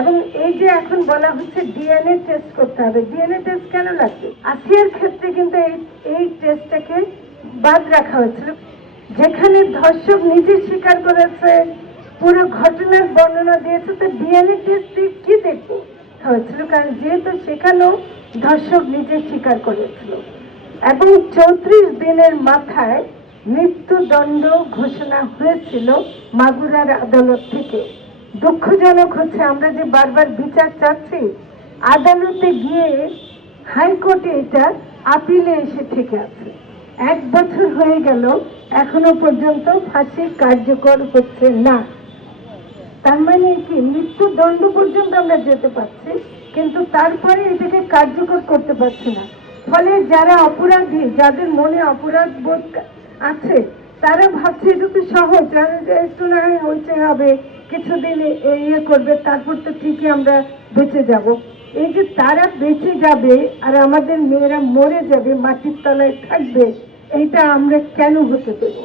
এবং এই যে এখন বলা হচ্ছে ডিএনএ টেস্ট করতে হবে, ডিএনএ টেস্ট কেন লাগবে? আসিয়ার ক্ষেত্রে কিন্তু এই টেস্টটাকে বাদ রাখা হয়েছিল, যেখানে ধর্ষক নিজে স্বীকার করেছে, পুরো ঘটনার বর্ণনা দিয়েছে, তো ডিএনএ টেস্ট দিয়ে কি দেখবো হয়েছিল, কারণ যেহেতু সেখানেও ধর্ষক নিজে স্বীকার করেছিল। এবং 34 দিনের মাথায় মৃত্যুদণ্ড ঘোষণা হয়েছিল মাগুরার আদালত থেকে। দুঃখজনক হচ্ছে আমরা যে বারবার বিচার চাচ্ছি, আদালতে গিয়ে হাইকোর্টে এটা আপিলে এসে থেকে আছে। 1 বছর হয়ে গেল, এখনো পর্যন্ত ফাঁসি কার্যকর হচ্ছে না। তার মানে কি, মৃত্যুদণ্ড পর্যন্ত আমরা যেতে পারছি, কিন্তু তারপরে এটাকে কার্যকর করতে পারছি না। ফলে যারা অপরাধী, যাদের মনে অপরাধ বোধ আছে, তারা ভাবছে এটা তো সহজ, একটু না হইতে হবে, কিছুদিন ইয়ে করবে, তারপর তো ঠিকই আমরা বেঁচে যাব। এই যে তারা বেঁচে যাবে আর আমাদের মেয়েরা মরে যাবে, মাটির তলায় থাকবে, এইটা আমরা কেন হতে দেব?